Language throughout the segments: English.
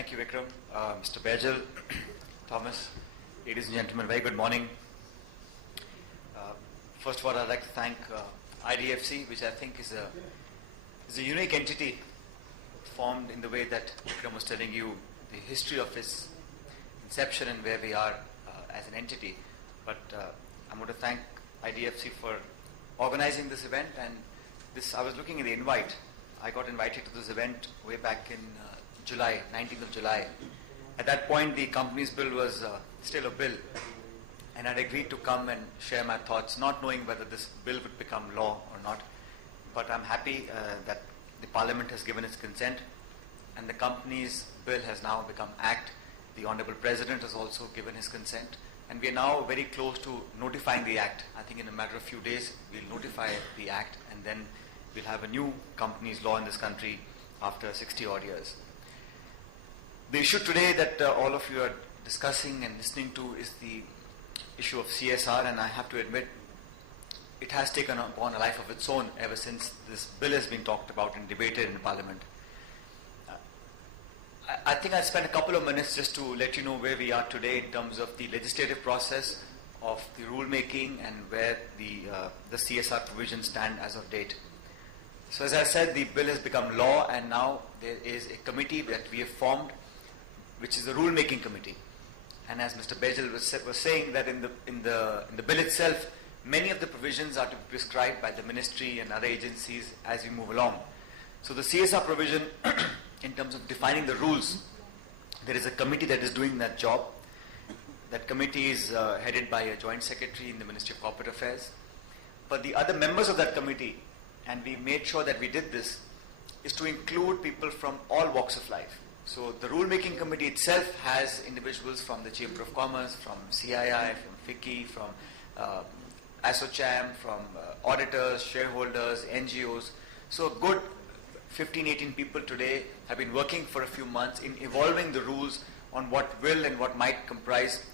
Thank you, Vikram. Mr. Baijal, Thomas, ladies and gentlemen, very good morning. First of all, I'd like to thank IDFC, which I think is a unique entity formed in the way that Vikram was telling you the history of its inception and where we are as an entity. But I'm going to thank IDFC for organizing this event. And I was looking at the invite. I got invited to this event way back in July, 19th of July. At that point, the company's bill was still a bill. And I'd agreed to come and share my thoughts, not knowing whether this bill would become law or not. But I'm happy that the Parliament has given its consent and the company's bill has now become Act. The Honorable President has also given his consent. And we are now very close to notifying the Act. I think in a matter of few days, we'll notify the Act and then we'll have a new company's law in this country after 60 odd years. The issue today that all of you are discussing and listening to is the issue of CSR, and I have to admit it has taken upon a life of its own ever since this bill has been talked about and debated in Parliament. I think I'll spend a couple of minutes just to let you know where we are today in terms of the legislative process of the rulemaking and where the CSR provisions stand as of date. So as I said, the bill has become law, and now there is a committee that we have formed, which is the rulemaking committee. And as Mr. Baijal was saying, that in the bill itself, many of the provisions are to be prescribed by the ministry and other agencies as we move along. So the CSR provision, in terms of defining the rules, there is a committee that is doing that job. That committee is headed by a joint secretary in the Ministry of Corporate Affairs. But the other members of that committee, and we made sure that we did this, is to include people from all walks of life. So the rulemaking committee itself has individuals from the Chamber of Commerce, from CII, from FICCI, from ASSOCHAM, from auditors, shareholders, NGOs. So a good 15, 18 people today have been working for a few months in evolving the rules on what will and what might comprise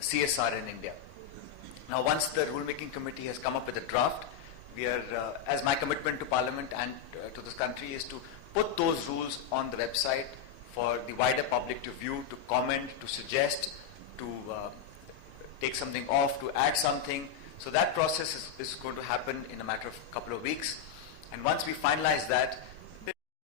CSR in India. Now, once the rulemaking committee has come up with a draft, we are, as my commitment to Parliament and to this country is to put those rules on the website for the wider public to view, to comment, to suggest, to take something off, to add something. So that process is going to happen in a matter of a couple of weeks. And once we finalize that,